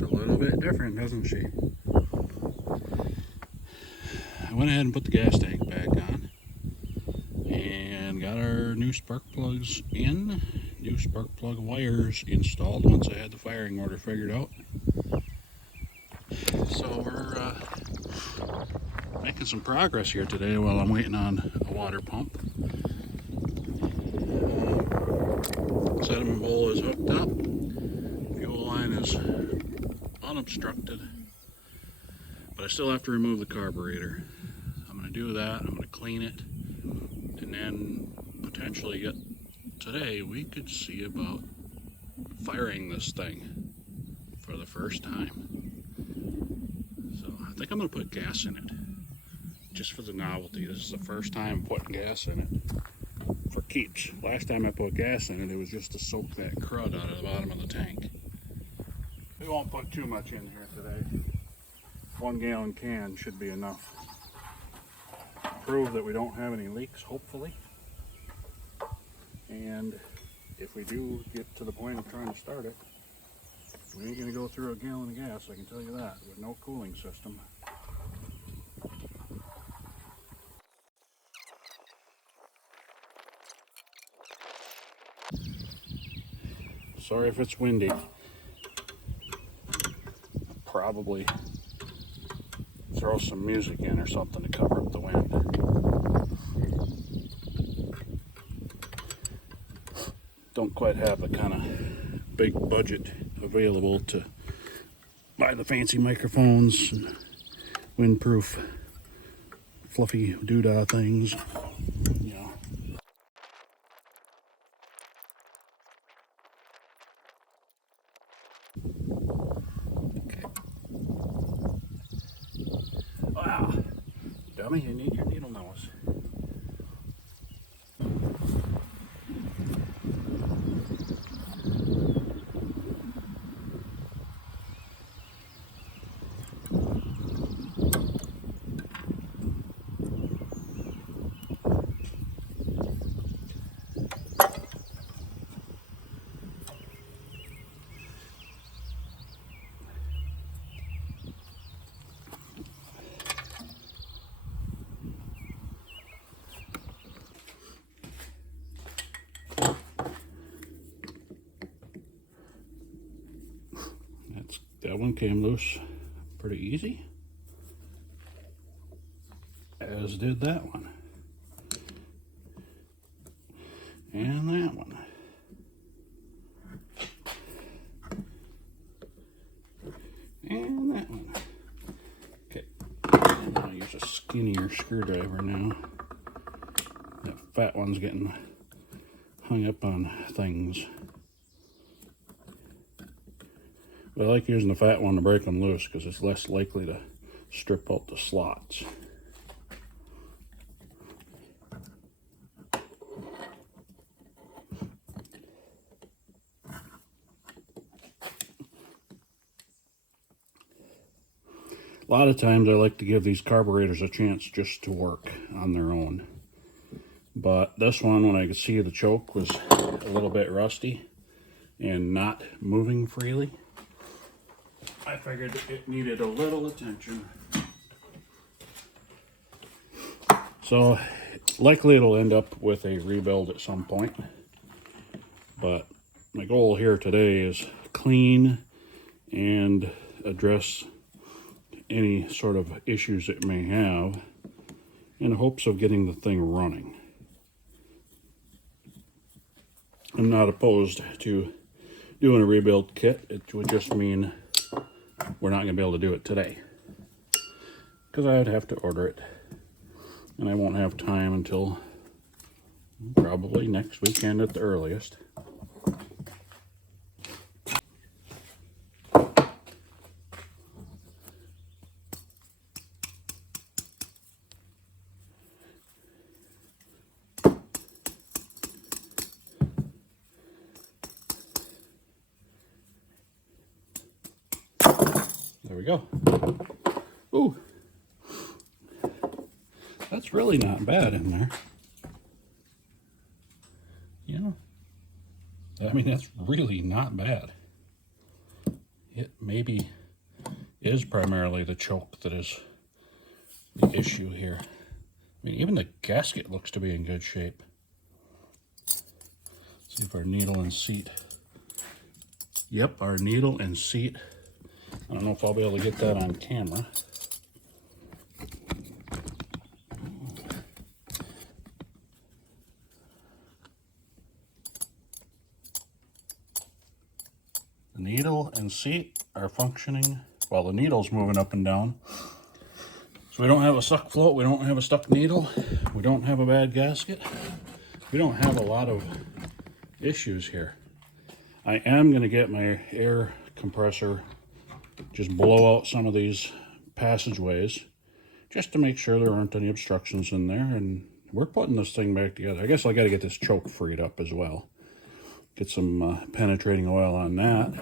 looks a little bit different, doesn't she? I went ahead and put the gas tank back on and got our new spark plugs in, new spark plug wires installed once I had the firing order figured out. So we're making some progress here today while I'm waiting on a water pump. Sediment bowl is hooked up, fuel line is unobstructed, but I still have to remove the carburetor. I'm going to do that, I'm going to clean it, and then potentially today we could see about firing this thing for the first time. So I think I'm going to put gas in it, just for the novelty. This is the first time putting gas in it for keeps. Last time I put gas in it, it was just to soak that crud out of the bottom of the tank. We won't put too much in here today. 1 gallon can should be enough. Prove that we don't have any leaks, hopefully. And if we do get to the point of trying to start it, we ain't gonna go through a gallon of gas, I can tell you that, with no cooling system. Sorry if it's windy. I'll probably throw some music in or something to cover up the wind. Don't quite have the kind of big budget available to buy the fancy microphones and windproof fluffy doodah things. You know. Okay. Wow, dummy, you need your needle nose. That one came loose pretty easy, as did that one, and that one, and that one. Okay, I'm gonna use a skinnier screwdriver now. That fat one's getting hung up on things. But I like using the fat one to break them loose because it's less likely to strip out the slots. A lot of times I like to give these carburetors a chance just to work on their own. But this one, when I could see the choke was a little bit rusty and not moving freely, I figured it needed a little attention. So likely it'll end up with a rebuild at some point. But my goal here today is clean and address any sort of issues it may have in hopes of getting the thing running. I'm not opposed to doing a rebuild kit. It would just mean we're not going to be able to do it today, because I would have to order it, and I won't have time until probably next weekend at the earliest. There we go. Ooh, that's really not bad in there. You know, I mean, that's really not bad. it maybe is primarily the choke that is the issue here. I mean, even the gasket looks to be in good shape. Let's see if our needle and seat. Yep, our needle and seat. I don't know if I'll be able to get that on camera. The needle and seat are functioning while the needle's moving up and down. So we don't have a stuck float, we don't have a stuck needle, we don't have a bad gasket. We don't have a lot of issues here. I am going to get my air compressor, just blow out some of these passageways, just to make sure there aren't any obstructions in there, and we're putting this thing back together. I guess I got to get this choke freed up as well. Get some penetrating oil on that.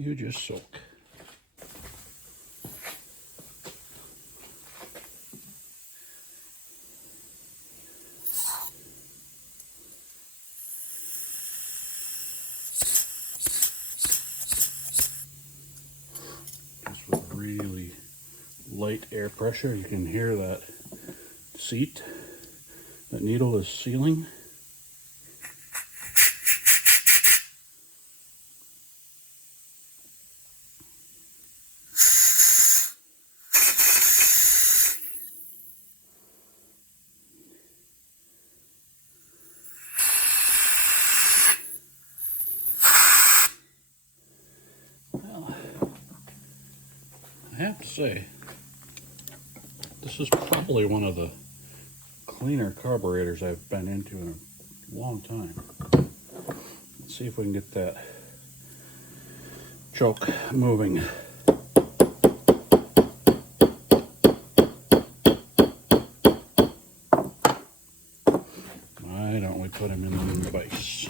You just soak. Just with really light air pressure, you can hear that seat, that needle is sealing. I have to say, this is probably one of the cleaner carburetors I've been into in a long time. Let's see if we can get that choke moving. Why don't we put him in the vise?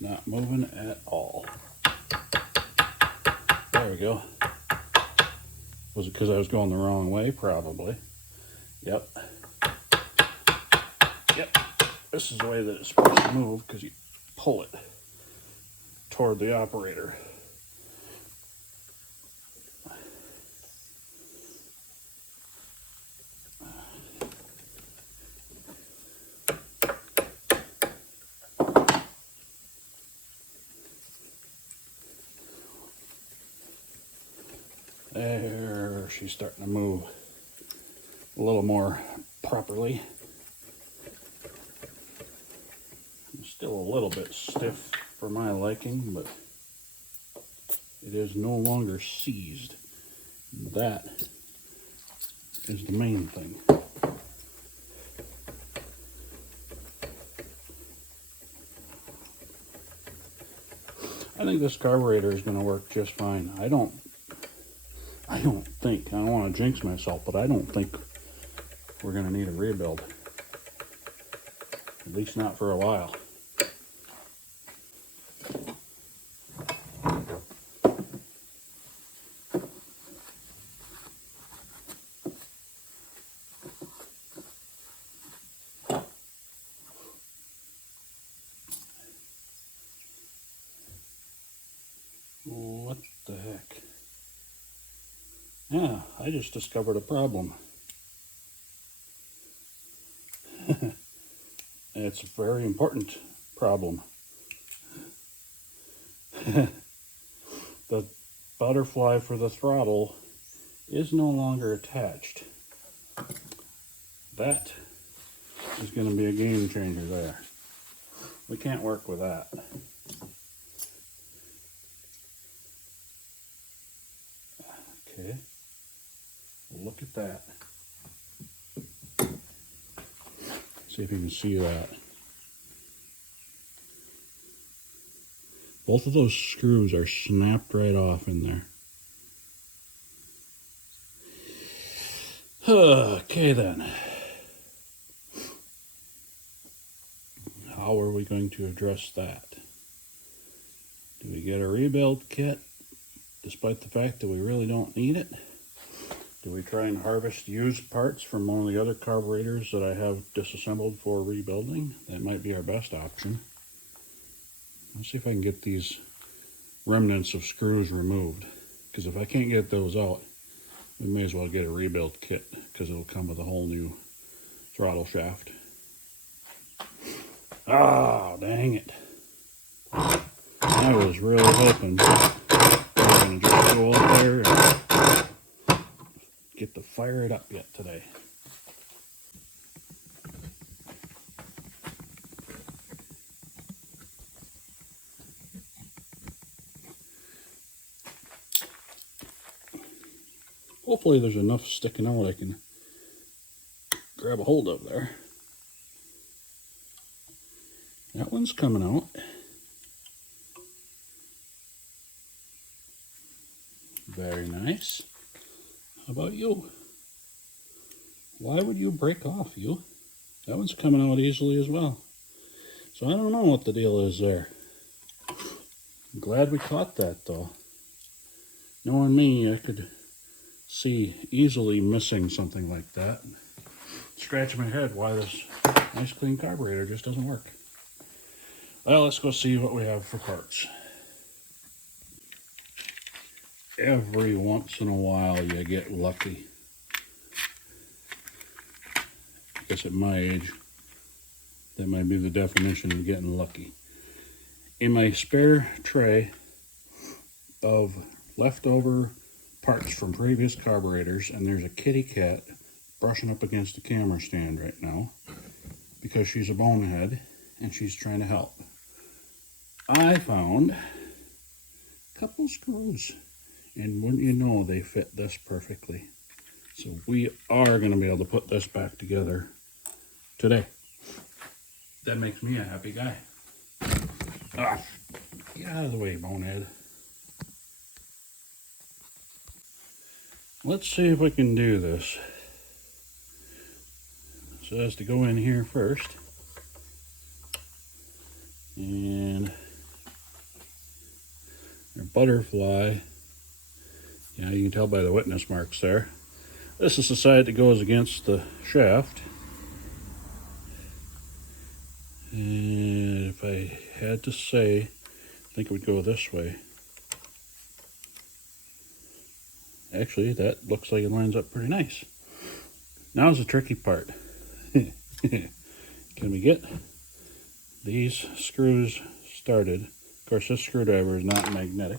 Not moving at all. There we go. Was it because I was going the wrong way? Probably. Yep. Yep. This is the way that it's supposed to move, because you pull it toward the operator. There, she's starting to move a little more properly. I'm still a little bit stiff for my liking, but it is no longer seized. That is the main thing. I think this carburetor is going to work just fine. I don't think, I don't want to jinx myself, but I don't think we're going to need a rebuild. At least not for a while. What the heck? Yeah, I just discovered a problem. It's a very important problem. The butterfly for the throttle is no longer attached. That is going to be a game changer there. We can't work with that. Okay. Look at that. See if you can see that. Both of those screws are snapped right off in there. Okay then. How are we going to address that? Do we get a rebuild kit, despite the fact that we really don't need it? Do we try and harvest used parts from one of the other carburetors that I have disassembled for rebuilding? That might be our best option. Let's see if I can get these remnants of screws removed. Because if I can't get those out, we may as well get a rebuild kit, because it'll come with a whole new throttle shaft. Ah, dang it. I was really hoping I was going to just go up there and get to fire it up yet today. Hopefully there's enough sticking out I can grab a hold of there. That one's coming out. Very nice. How about you? Why would you break off, you? That one's coming out easily as well. So I don't know what the deal is there. I'm glad we caught that though. Knowing me, I could see easily missing something like that. Scratch my head why this nice clean carburetor just doesn't work. Well, let's go see what we have for parts. Every once in a while you get lucky. I guess at my age, that might be the definition of getting lucky. In my spare tray of leftover parts from previous carburetors, and there's a kitty cat brushing up against the camera stand right now because she's a bonehead and she's trying to help. I found a couple screws, and wouldn't you know, they fit this perfectly. So we are going to be able to put this back together today. That makes me a happy guy. Ah, get out of the way, bonehead. Let's see if we can do this. So it has to go in here first. And our butterfly, yeah, you can tell by the witness marks there. This is the side that goes against the shaft. And if I had to say, I think it would go this way. Actually, that looks like it lines up pretty nice. Now's the tricky part. Can we get these screws started? Of course, this screwdriver is not magnetic.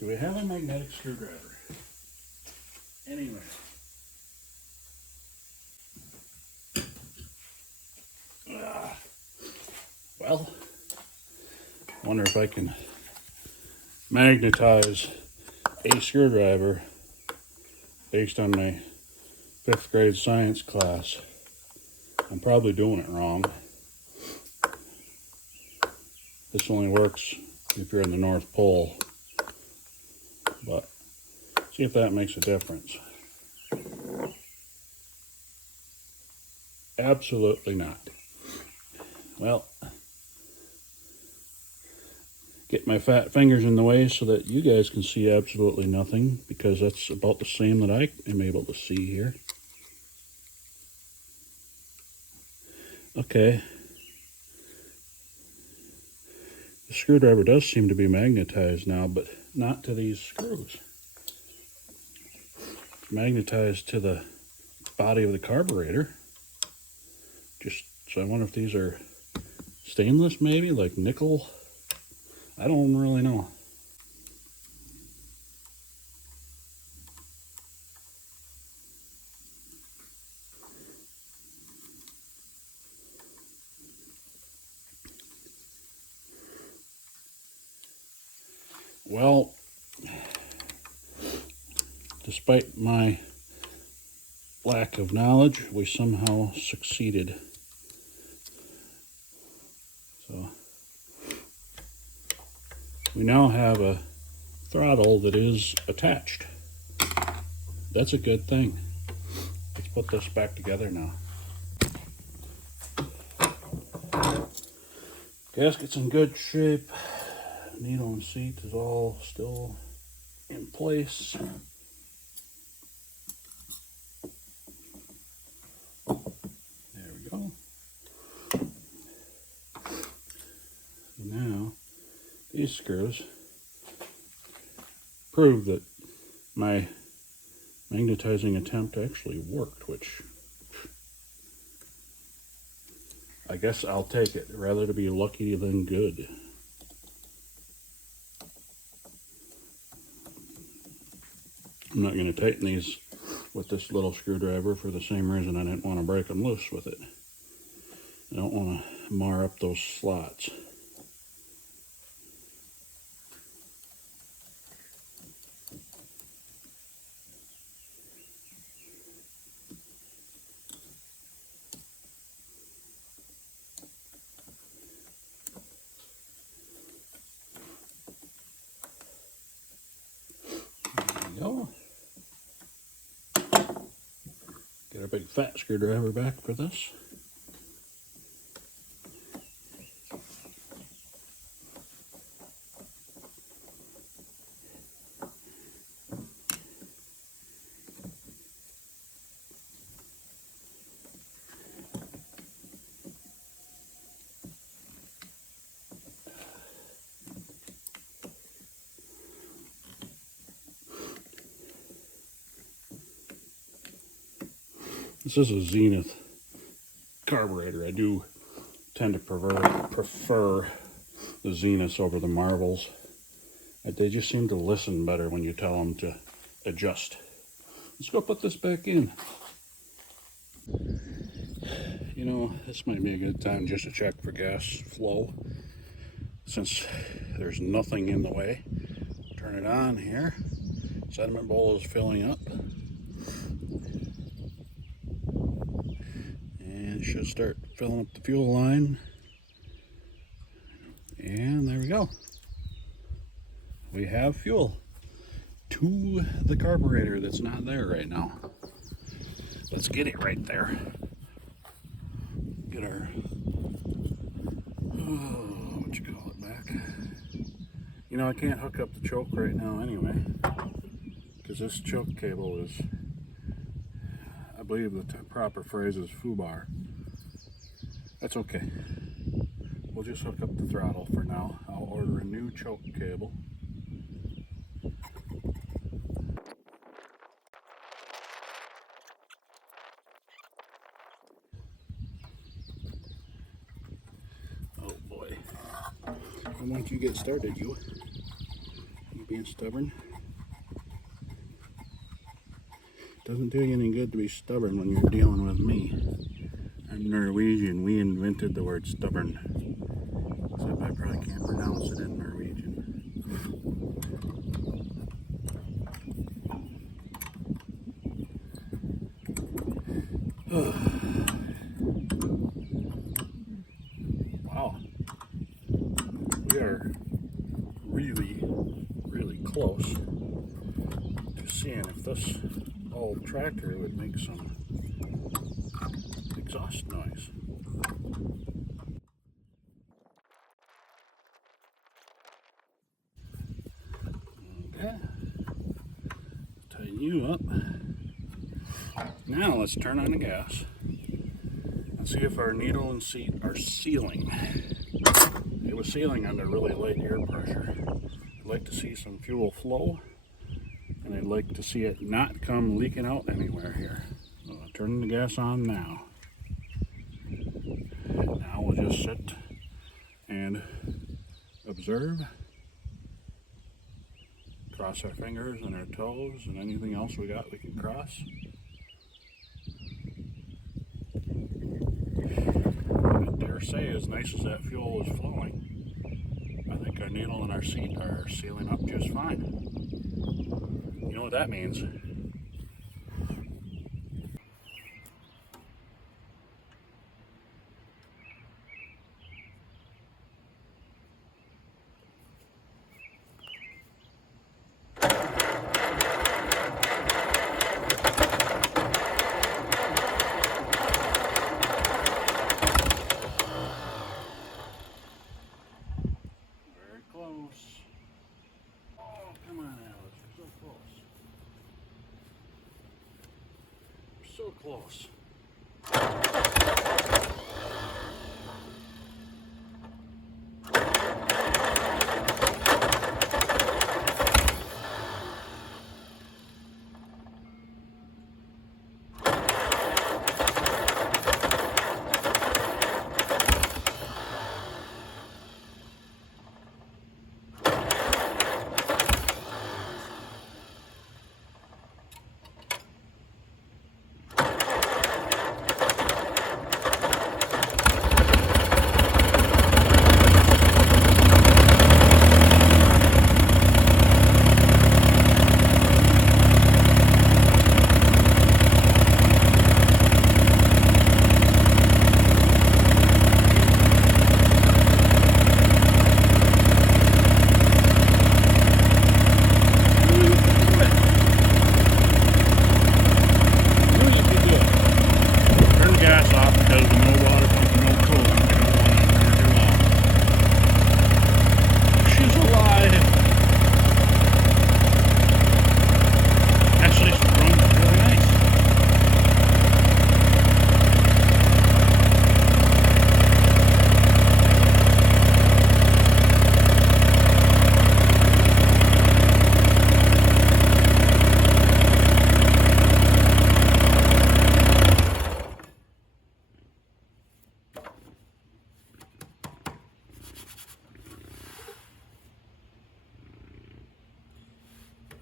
Do we have a magnetic screwdriver? Anyway. Well, I wonder if I can magnetize a screwdriver based on my 5th grade science class. I'm probably doing it wrong. This only works if you're in the North Pole, but see if that makes a difference. Absolutely not. Well, get my fat fingers in the way so that you guys can see absolutely nothing, because that's about the same that I am able to see here. Okay. The screwdriver does seem to be magnetized now, but not to these screws. It's magnetized to the body of the carburetor. So I wonder if these are stainless, maybe, like nickel. I don't really know. Well, despite my lack of knowledge, we somehow succeeded. So we now have a throttle that is attached. That's a good thing. Let's put this back together now. Gasket's in good shape. Needle and seat is all still in place. There we go. Now, these screws prove that my magnetizing attempt actually worked, which I guess I'll take it. Rather to be lucky than good. I'm not going to tighten these with this little screwdriver for the same reason I didn't want to break them loose with it. I don't want to mar up those slots. Go. Get a big fat screwdriver back for this. This is a Zenith carburetor. I do tend to prefer the Zeniths over the Marvels. They just seem to listen better when you tell them to adjust. Let's go put this back in. You know, this might be a good time just to check for gas flow, since there's nothing in the way. Turn it on here. Sediment bowl is filling up. It should start filling up the fuel line. And there we go. We have fuel to the carburetor that's not there right now. Let's get it right there. Get our, what you call it, back. You know, I can't hook up the choke right now anyway, because this choke cable is, I believe the proper phrase is foobar. That's okay. We'll just hook up the throttle for now. I'll order a new choke cable. Oh boy. And once you get started, you being stubborn. Doesn't do you any good to be stubborn when you're dealing with me. I'm Norwegian. We invented the word stubborn. Except I probably can't pronounce it in Norwegian. Wow. We are really, really close to seeing if this old tractor would make some exhaust noise. Okay. Tighten you up. Now let's turn on the gas and see if our needle and seat are sealing. It was sealing under really light air pressure. I'd like to see some fuel flow, and I'd like to see it not come leaking out anywhere here. So I'm turning the gas on now. Now we'll just sit and observe. Cross our fingers and our toes and anything else we got we can cross. I dare say, as nice as that fuel is flowing, I think our needle and our seat are sealing up just fine. You know what that means?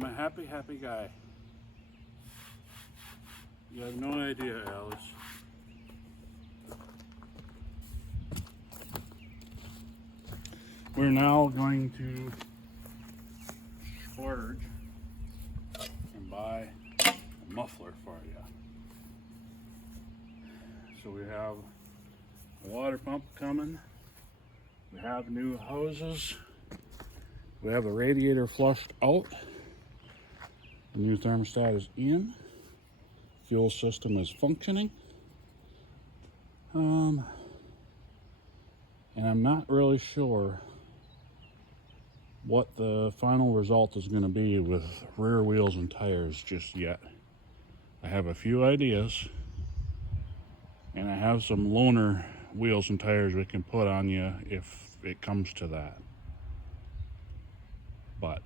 I'm a happy guy. You have no idea, Alice. We're now going to splurge and buy a muffler for you. So we have a water pump coming. We have new hoses. We have the radiator flushed out. The new thermostat is in. Fuel system is functioning. And I'm not really sure what the final result is going to be with rear wheels and tires just yet. I have a few ideas, and I have some loaner wheels and tires we can put on you if it comes to that. But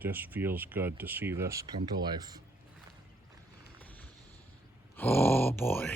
just feels good to see this come to life. Oh boy.